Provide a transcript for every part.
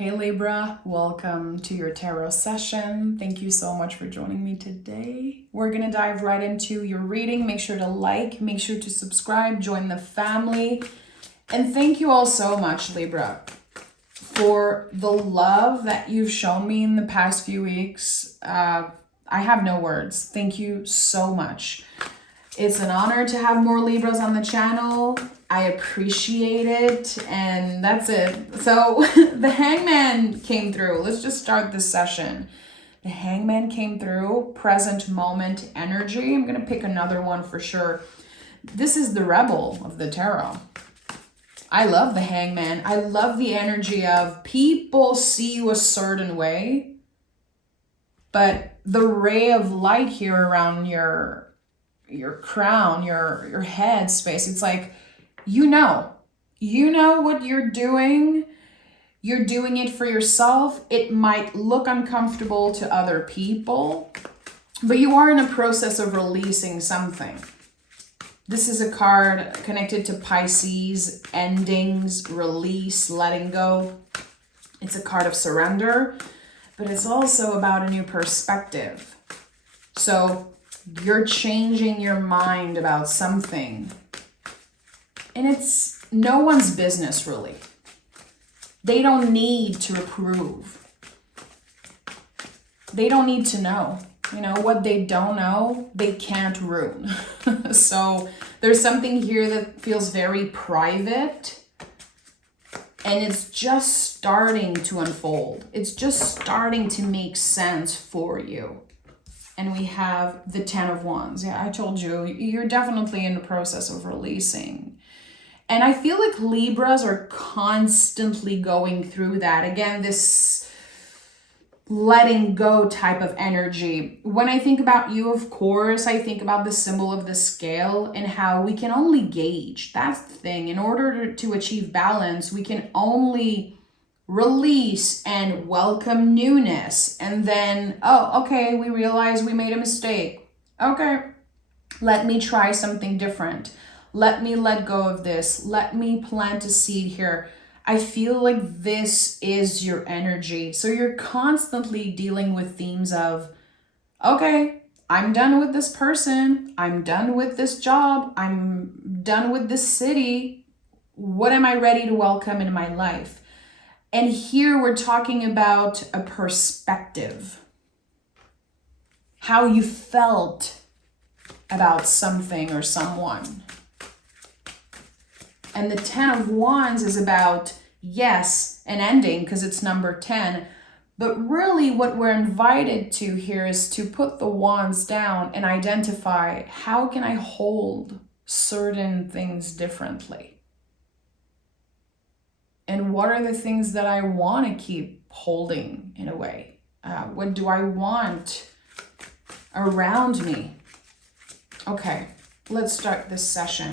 Hey Libra, welcome to your tarot session. Thank you so much for joining me today. We're gonna dive right into your reading. Make sure to like, make sure to subscribe, join the family. And thank you all so much, Libra, for the love that you've shown me in the past few weeks. I have no words. Thank you so much. It's an honor to have more Libras on the channel. I appreciate it, and that's it. So the Hangman came through. Let's just start this session. The Hangman came through, present moment energy. I'm gonna pick another one for sure. This is the Rebel of the tarot. I love the Hangman. I love the energy of people see you a certain way, but the ray of light here around your crown, your head space, it's like, you know what you're doing. You're doing it for yourself. It might look uncomfortable to other people, but you are in a process of releasing something. This is a card connected to Pisces, endings, release, letting go. It's a card of surrender, but it's also about a new perspective. So you're changing your mind about something, and it's no one's business, really. They don't need to approve. They don't need to know. You know, what they don't know, they can't ruin. So there's something here that feels very private, and it's just starting to unfold. It's just starting to make sense for you. And we have the 10 of Wands. Yeah, I told you, you're definitely in the process of releasing. And I feel like Libras are constantly going through that. Again, this letting go type of energy. When I think about you, of course, I think about the symbol of the scale and how we can only gauge. That's the thing. In order to achieve balance, we can only release and welcome newness. And then, oh, okay, we realize we made a mistake. Okay, let me try something different. Let me let go of this. Let me plant a seed here. I feel like this is your energy. So you're constantly dealing with themes of, okay, I'm done with this person. I'm done with this job. I'm done with this city. What am I ready to welcome in my life? And here we're talking about a perspective. How you felt about something or someone. And the 10 of Wands is about, yes, an ending because it's number 10. But really what we're invited to here is to put the wands down and identify, how can I hold certain things differently? And what are the things that I want to keep holding in a way? What do I want around me? Okay, let's start this session.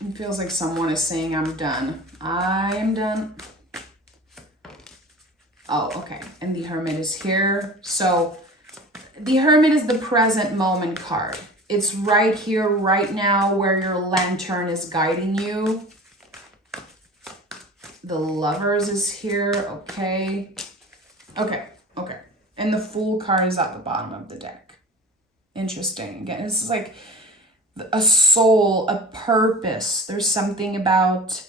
It feels like someone is saying, I'm done. I'm done. Oh, okay. And the Hermit is here. So the Hermit is the present moment card. It's right here, right now, where your lantern is guiding you. The Lovers is here. Okay. Okay. And the Fool card is at the bottom of the deck. Interesting. Again, this is like a soul, a purpose. There's something about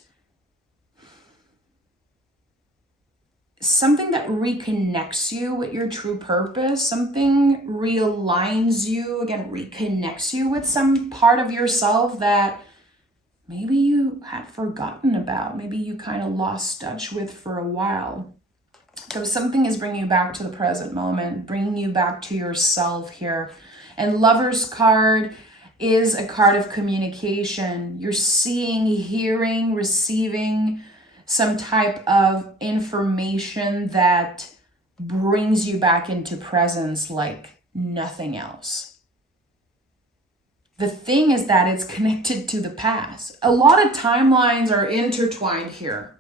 something that reconnects you with your true purpose. Something realigns you, again, reconnects you with some part of yourself that maybe you had forgotten about. Maybe you kind of lost touch with for a while. So something is bringing you back to the present moment, bringing you back to yourself here. And Lover's card is a card of communication. You're seeing, hearing, receiving some type of information that brings you back into presence like nothing else. The thing is that it's connected to the past. A lot of timelines are intertwined here.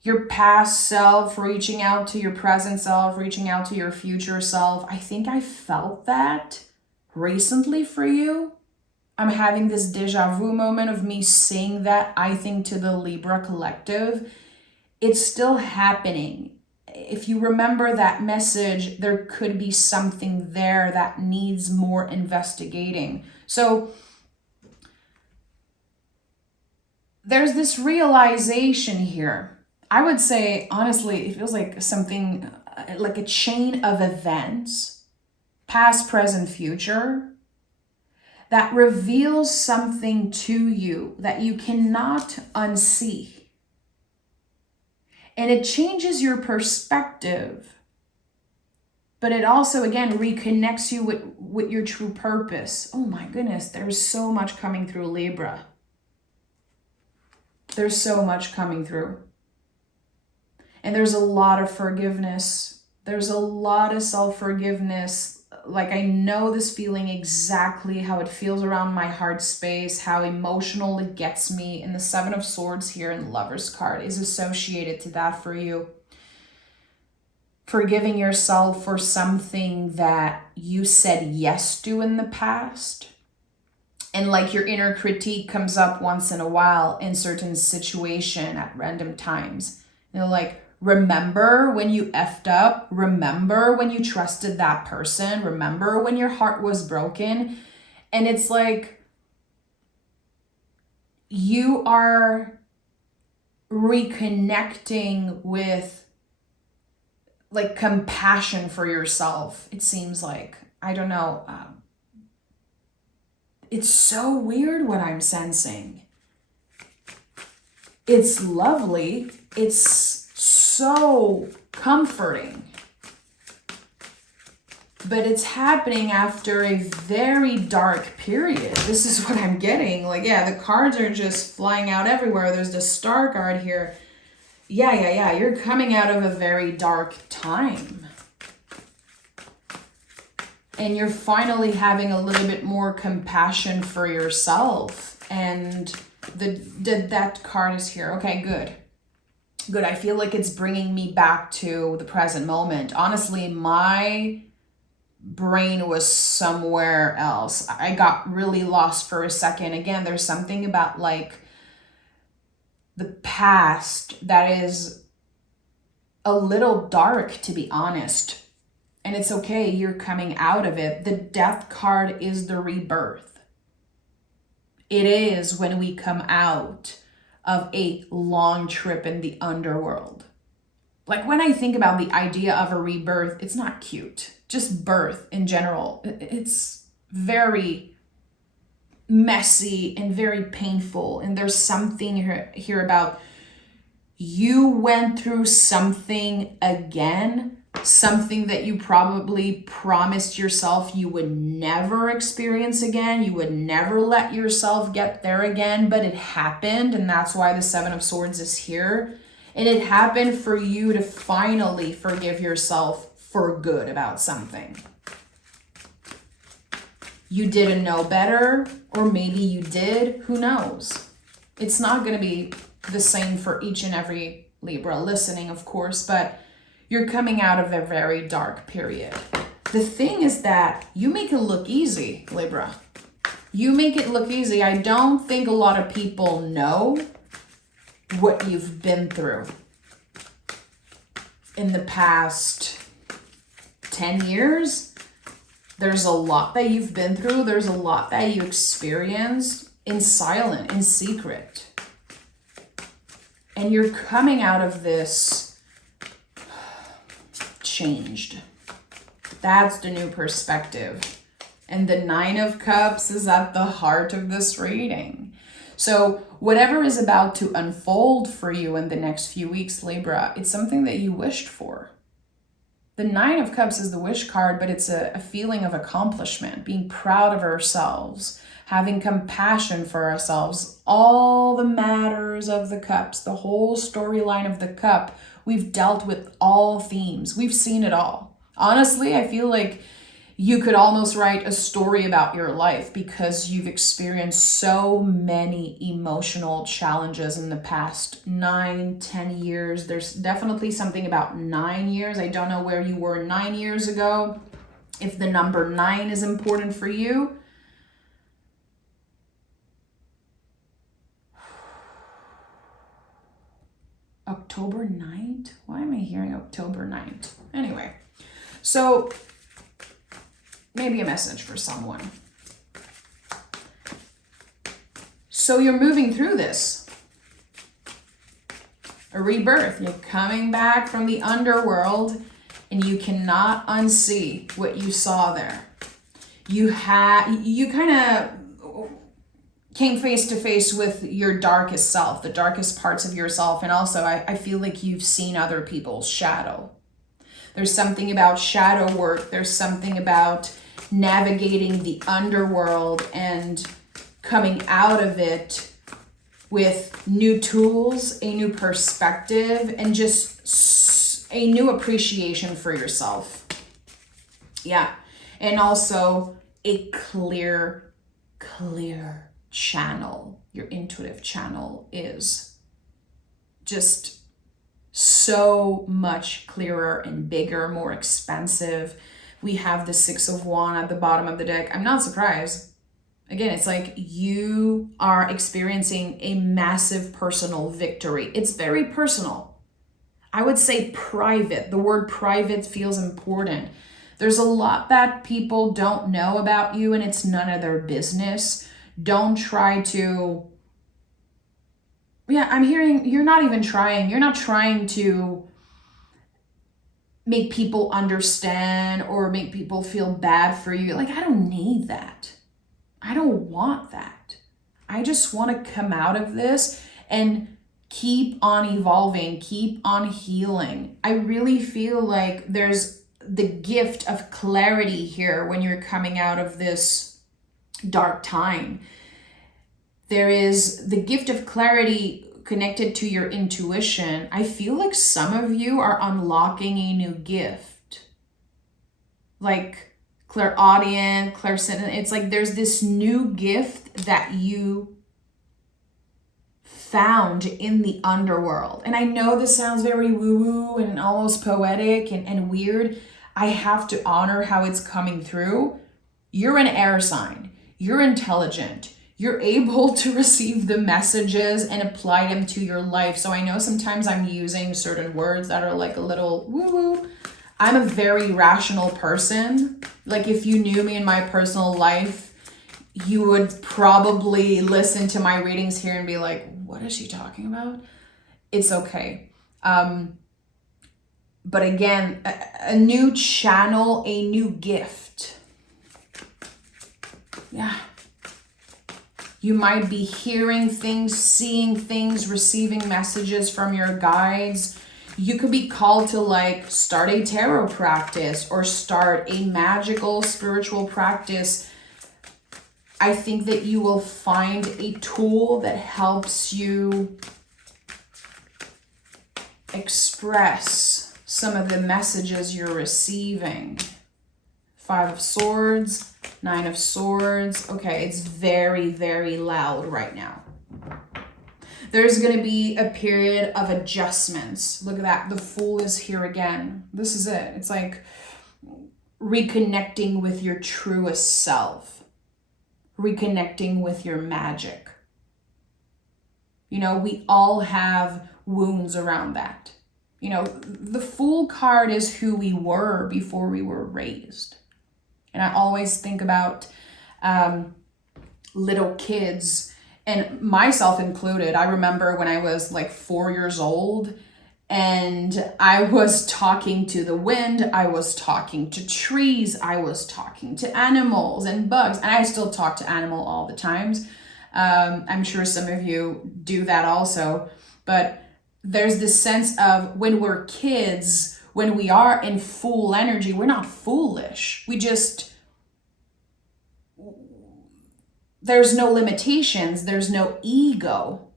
Your past self reaching out to your present self, reaching out to your future self. I think I felt that recently for you. I'm having this deja vu moment of me saying that, I think, to the Libra collective. It's still happening. If you remember that message, there could be something there that needs more investigating. So there's this realization here. I would say, honestly, it feels like something like a chain of events, past, present, future, that reveals something to you that you cannot unsee. And it changes your perspective. But it also, again, reconnects you with your true purpose. Oh my goodness, there's so much coming through Libra. There's so much coming through. And there's a lot of forgiveness. There's a lot of self-forgiveness. Like, I know this feeling exactly how it feels around my heart space, how emotional it gets me. And the Seven of Swords here in the Lover's card is associated to that for you. Forgiving yourself for something that you said yes to in the past. And like your inner critique comes up once in a while in certain situation at random times. You know, like, remember when you effed up? Remember when you trusted that person? Remember when your heart was broken? And it's like, you are reconnecting with like compassion for yourself. It seems like, I don't know. It's so weird what I'm sensing. It's lovely. It's so comforting. But it's happening after a very dark period. This is what I'm getting. Like, yeah, the cards are just flying out everywhere. There's the Star card here. Yeah. You're coming out of a very dark time. And you're finally having a little bit more compassion for yourself. And that card is here. Okay, good. Good. I feel like it's bringing me back to the present moment. Honestly, my brain was somewhere else. I got really lost for a second. Again, there's something about like the past that is a little dark, to be honest. And it's okay, you're coming out of it. The Death card is the rebirth. It is when we come out of a long trip in the underworld. Like, when I think about the idea of a rebirth, it's not cute. Just birth in general. It's very messy and very painful. And there's something here about you went through something again, something that you probably promised yourself you would never experience again. You would never let yourself get there again, but it happened. And that's why the Seven of Swords is here. And it happened for you to finally forgive yourself for good about something. You didn't know better, or maybe you did, who knows? It's not going to be the same for each and every Libra listening, of course, but you're coming out of a very dark period. The thing is that you make it look easy, Libra. You make it look easy. I don't think a lot of people know what you've been through in the past 10 years. There's a lot that you've been through. There's a lot that you experienced in silence, in secret. And you're coming out of this changed. That's the new perspective. And the Nine of Cups is at the heart of this reading. So whatever is about to unfold for you in the next few weeks, Libra, it's something that you wished for. The Nine of Cups is the wish card, but it's a feeling of accomplishment, being proud of ourselves, having compassion for ourselves. All the matters of the cups, the whole storyline of the cup, we've dealt with all themes. We've seen it all. Honestly, I feel like you could almost write a story about your life because you've experienced so many emotional challenges in the past 9-10 years. There's definitely something about 9 years. I don't know where you were 9 years ago. If the number 9 is important for you, October 9th? Why am I hearing October 9th? Anyway, so maybe a message for someone. So you're moving through this. A rebirth. You're coming back from the underworld and you cannot unsee what you saw there. You kind of came face to face with your darkest self, the darkest parts of yourself. And also I feel like you've seen other people's shadow. There's something about shadow work. There's something about navigating the underworld and coming out of it with new tools, a new perspective, and just a new appreciation for yourself. Yeah. And also a clear channel. Your intuitive channel is just so much clearer and bigger, more expansive. We have the Six of Wands at the bottom of the deck. I'm not surprised. Again, it's like you are experiencing a massive personal victory. It's very personal. I would say private. The word private feels important. There's a lot that people don't know about you and it's none of their business. Don't try to... Yeah, I'm hearing you're not even trying. You're not trying to make people understand or make people feel bad for you. Like, I don't need that. I don't want that. I just want to come out of this and keep on evolving, keep on healing. I really feel like there's the gift of clarity here when you're coming out of this dark time. There is the gift of clarity connected to your intuition. I feel like some of you are unlocking a new gift. Like clairaudient, clairsentient. It's like there's this new gift that you found in the underworld. And I know this sounds very woo-woo and almost poetic and weird. I have to honor how it's coming through. You're an air sign. You're intelligent. You're able to receive the messages and apply them to your life. So I know sometimes I'm using certain words that are like a little woo-woo. I'm a very rational person. Like if you knew me in my personal life, you would probably listen to my readings here and be like, what is she talking about? It's okay. But again, a new channel, a new gift. Yeah. You might be hearing things, seeing things, receiving messages from your guides. You could be called to like start a tarot practice or start a magical spiritual practice. I think that you will find a tool that helps you express some of the messages you're receiving. 5 of Swords, 9 of Swords. Okay, it's very, very loud right now. There's going to be a period of adjustments. Look at that. The Fool is here again. This is it. It's like reconnecting with your truest self. Reconnecting with your magic. You know, we all have wounds around that. You know, the Fool card is who we were before we were raised. And I always think about little kids, and myself included. I remember when I was like 4 years old and I was talking to the wind, I was talking to trees, I was talking to animals and bugs, and I still talk to animal all the times. I'm sure some of you do that also, but there's this sense of when we're kids, when we are in full energy, we're not foolish. We just... There's no limitations. There's no ego.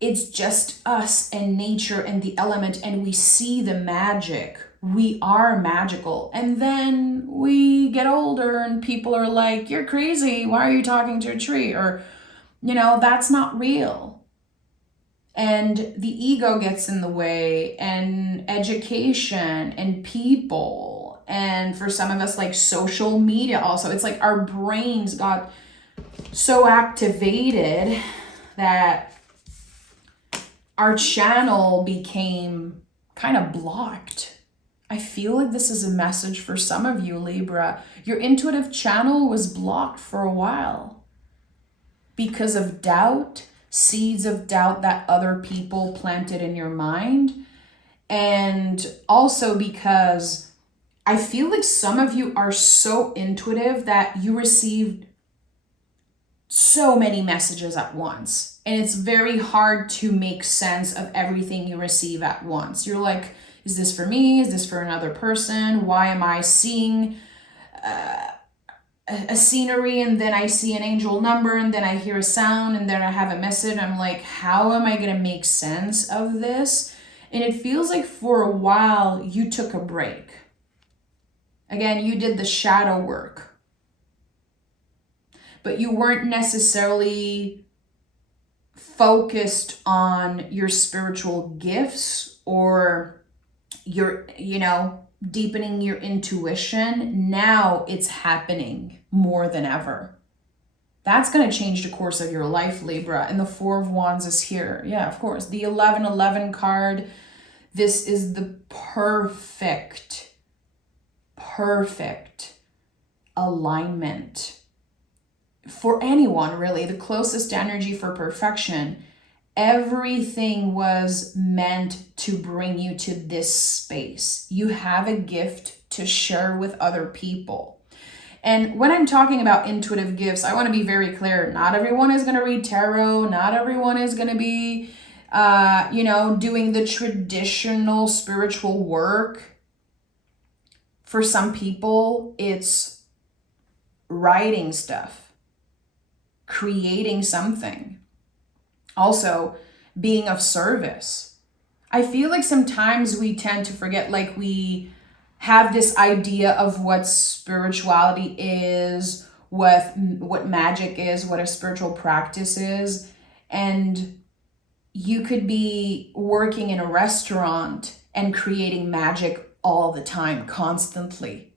It's just us and nature and the element, and we see the magic. We are magical. And then we get older and people are like, you're crazy. Why are you talking to a tree? Or, you know, that's not real. And the ego gets in the way, and education and people. And for some of us, like social media also. It's like our brains got so activated that our channel became kind of blocked. I feel like this is a message for some of you, Libra. Your intuitive channel was blocked for a while because of doubt, seeds of doubt that other people planted in your mind. And also because I feel like some of you are so intuitive that you received so many messages at once. And it's very hard to make sense of everything you receive at once. You're like, is this for me? Is this for another person? Why am I seeing a scenery and then I see an angel number and then I hear a sound and then I have a message? I'm like, how am I going to make sense of this? And it feels like for a while you took a break. Again, you did the shadow work. But you weren't necessarily focused on your spiritual gifts or your, deepening your intuition. Now it's happening more than ever. That's going to change the course of your life, Libra. And the Four of Wands is here. Yeah, of course. The 1111 card. This is the perfect alignment for anyone, really. The closest energy for perfection. Everything was meant to bring you to this space. You have a gift to share with other people. And when I'm talking about intuitive gifts, I want to be very clear. Not everyone is going to read tarot. Not everyone is going to be, doing the traditional spiritual work. For some people, it's writing stuff, creating something. Also, being of service. I feel like sometimes we tend to forget, like we have this idea of what spirituality is, what magic is, what a spiritual practice is. And you could be working in a restaurant and creating magic all the time, constantly.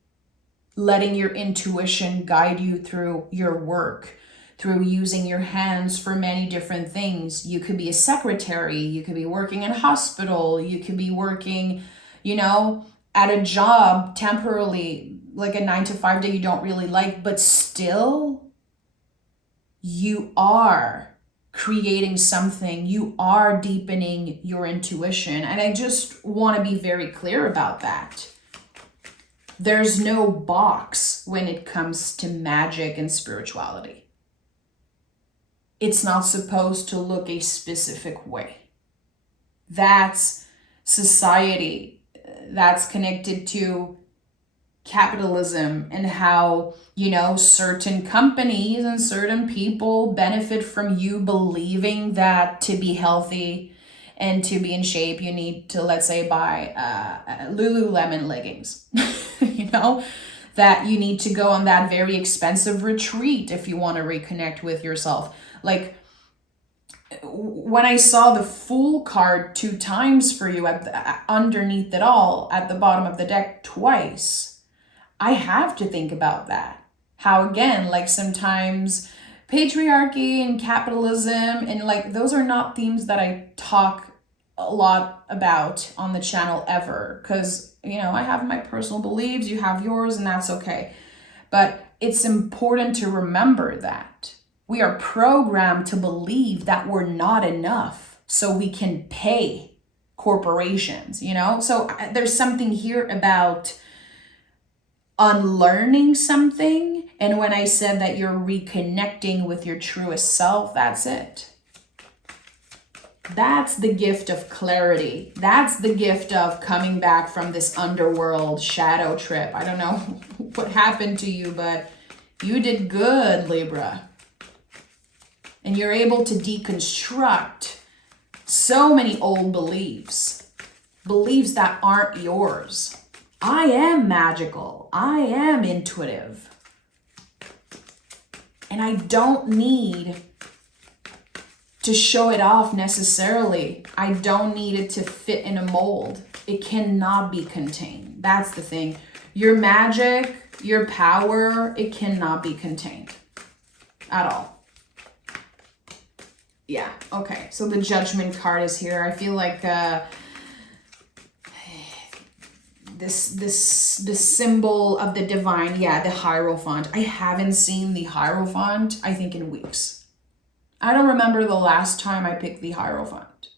Letting your intuition guide you through your work, through using your hands for many different things. You could be a secretary, you could be working in a hospital, you could be working, at a job temporarily, like a 9-to-5 that you don't really like, but still you are creating something, you are deepening your intuition. And I just want to be very clear about that. There's no box when it comes to magic and spirituality. It's not supposed to look a specific way. That's society. That's connected to capitalism and how, certain companies and certain people benefit from you believing that to be healthy and to be in shape, you need to, let's say, buy Lululemon leggings, that you need to go on that very expensive retreat if you want to reconnect with yourself. Like, when I saw the Fool card 2 times for you underneath it all, at the bottom of the deck twice, I have to think about that. How, again, like sometimes patriarchy and capitalism and like those are not themes that I talk a lot about on the channel ever, because I have my personal beliefs, you have yours, and that's okay. But it's important to remember that we are programmed to believe that we're not enough so we can pay corporations, So there's something here about unlearning something. And when I said that you're reconnecting with your truest self, that's it. That's the gift of clarity. That's the gift of coming back from this underworld shadow trip. I don't know what happened to you, but you did good, Libra. And you're able to deconstruct so many old beliefs that aren't yours. I am magical. I am intuitive. And I don't need to show it off necessarily. I don't need it to fit in a mold. It cannot be contained. That's the thing. Your magic, your power, it cannot be contained at all. Yeah, okay. So the Judgment card is here. I feel like this symbol of the divine, yeah, the Hierophant. I haven't seen the Hierophant, I think, in weeks. I don't remember the last time I picked the Hierophant.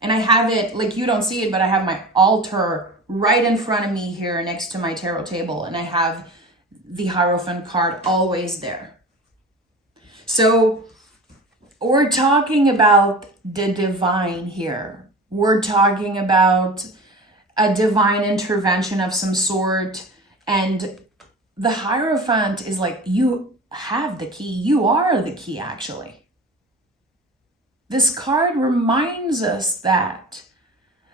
And I have it, like, you don't see it, but I have my altar right in front of me here next to my tarot table, and I have the Hierophant card always there. So we're talking about the divine here. We're talking about a divine intervention of some sort. And the Hierophant is like, you have the key. You are the key, actually. This card reminds us that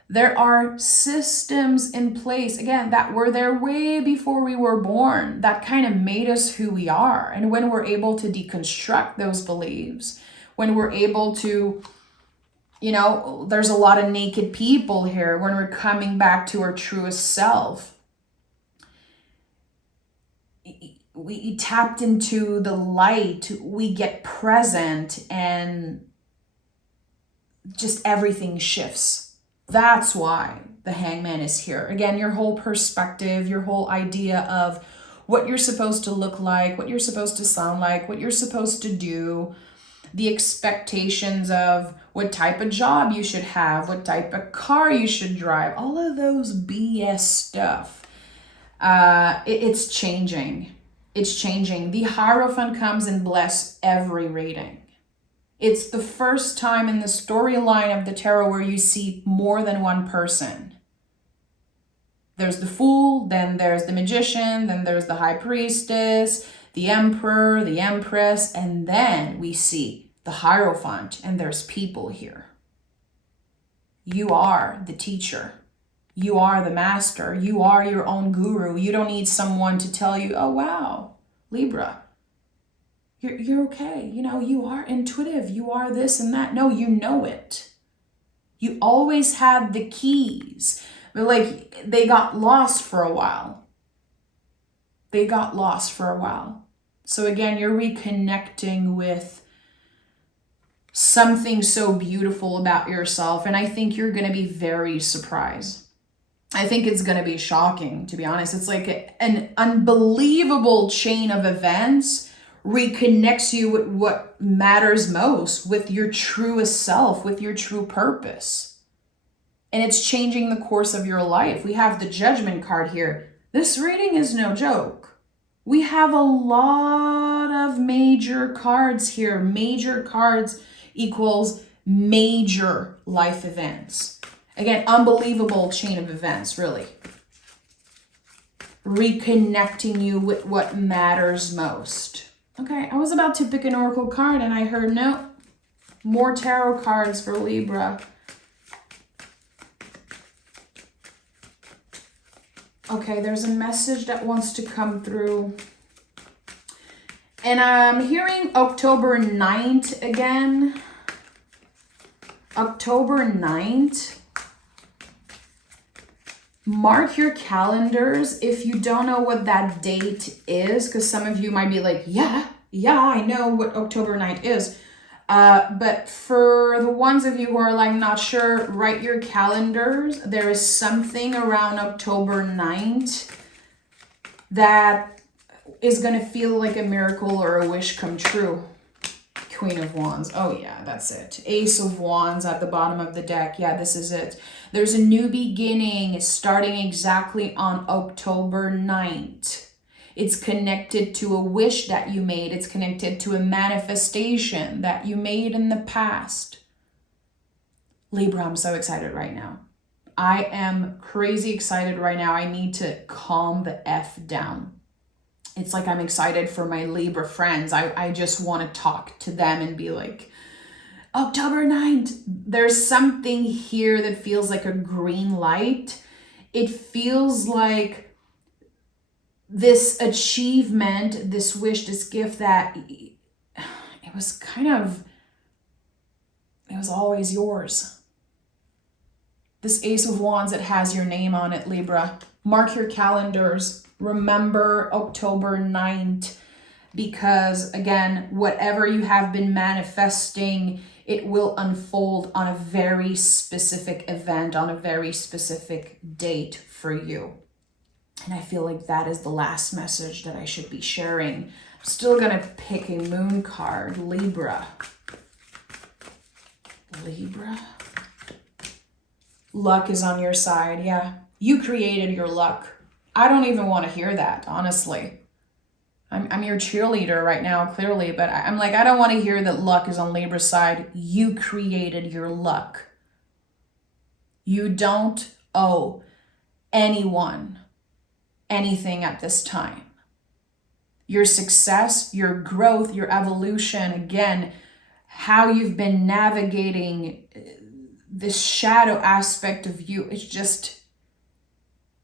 there are systems in place, again, that were there way before we were born, that kind of made us who we are. And when we're able to deconstruct those beliefs, when we're able to, you know, there's a lot of naked people here, when we're coming back to our truest self, we tapped into the light, we get present, and just everything shifts. That's why the Hangman is here. Again, your whole perspective, your whole idea of what you're supposed to look like, what you're supposed to sound like, what you're supposed to do, the expectations of what type of job you should have, what type of car you should drive, all of those BS stuff. It's changing. It's changing. The Hierophant comes and bless every reading. It's the first time in the storyline of the tarot where you see more than one person. There's the Fool, then there's the Magician, then there's the High Priestess, the Emperor, the Empress, and then we see the Hierophant, and there's people here. You are the teacher. You are the master. You are your own guru. You don't need someone to tell you, oh, wow, Libra, you're okay. You know, you are intuitive. You are this and that. No, you know it. You always had the keys. But like, they got lost for a while. They got lost for a while. So again, you're reconnecting with something so beautiful about yourself. And I think you're going to be very surprised. I think it's going to be shocking, to be honest. It's like an unbelievable chain of events reconnects you with what matters most, with your truest self, with your true purpose. And it's changing the course of your life. We have the Judgment card here. This reading is no joke. We have a lot of major cards here. Major cards equals major life events. Again, unbelievable chain of events, really. Reconnecting you with what matters most. Okay, I was about to pick an oracle card and I heard, no, more tarot cards for Libra. Okay, there's a message that wants to come through. And I'm hearing October 9th again. October 9th. Mark your calendars if you don't know what that date is, because some of you might be like, yeah, I know what October 9th is. But for the ones of you who are like not sure, write your calendars. There is something around October 9th that is going to feel like a miracle or a wish come true. Queen of Wands. Oh yeah, that's it. Ace of Wands at the bottom of the deck. Yeah, this is it. There's a new beginning starting exactly on October 9th. It's connected to a wish that you made. It's connected to a manifestation that you made in the past. Libra, I'm so excited right now. I am crazy excited right now. I need to calm the F down. It's like I'm excited for my Libra friends. I just want to talk to them and be like, October 9th, there's something here that feels like a green light. It feels like this achievement, this wish, this gift that it was always yours. This Ace of Wands that has your name on it, Libra. Mark your calendars. Remember October 9th. because again, whatever you have been manifesting, it will unfold on a very specific event, on a very specific date for you. And I feel like that is the last message that I should be sharing. I'm still going to pick a moon card. Libra. Libra. Luck is on your side. Yeah. You created your luck. I don't even want to hear that, honestly. I'm your cheerleader right now, clearly, but I'm like, I don't want to hear that luck is on Libra's side. You created your luck. You don't owe anyone anything at this time. Your success, your growth, your evolution, again, how you've been navigating this shadow aspect of you,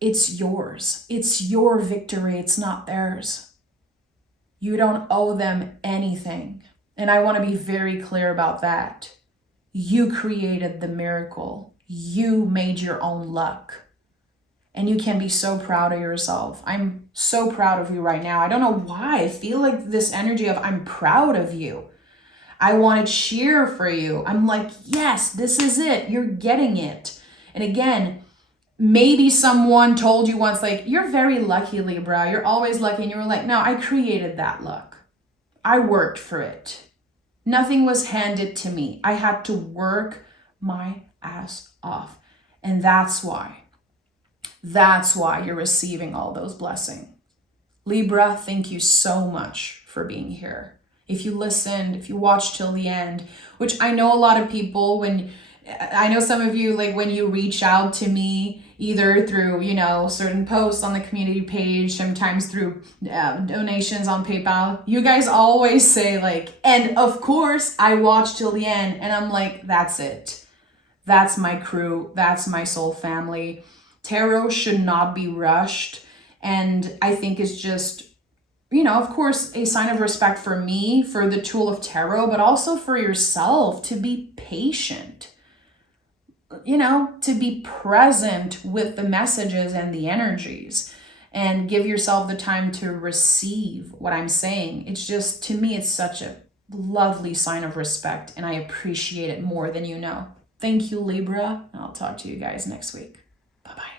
it's yours. It's your victory. It's not theirs. You don't owe them anything. And I want to be very clear about that. You created the miracle. You made your own luck. And you can be so proud of yourself. I'm so proud of you right now. I don't know why. I feel like this energy of I'm proud of you. I want to cheer for you. I'm like, yes, this is it. You're getting it. And again, maybe someone told you once, like, you're very lucky, Libra. You're always lucky. And you were like, no, I created that luck. I worked for it. Nothing was handed to me. I had to work my ass off. And that's why you're receiving all those blessings. Libra, thank you so much for being here. If you listened, if you watched till the end, which I know a lot of people, I know some of you, like when you reach out to me, either through, certain posts on the community page, sometimes through donations on PayPal, you guys always say like, and of course I watched till the end. And I'm like, that's it. That's my crew. That's my soul family. Tarot should not be rushed. And I think it's just, of course, a sign of respect for me, for the tool of tarot, but also for yourself to be patient, to be present with the messages and the energies and give yourself the time to receive what I'm saying. It's just, to me, it's such a lovely sign of respect, and I appreciate it more than you know. Thank you, Libra, and I'll talk to you guys next week. Bye-bye.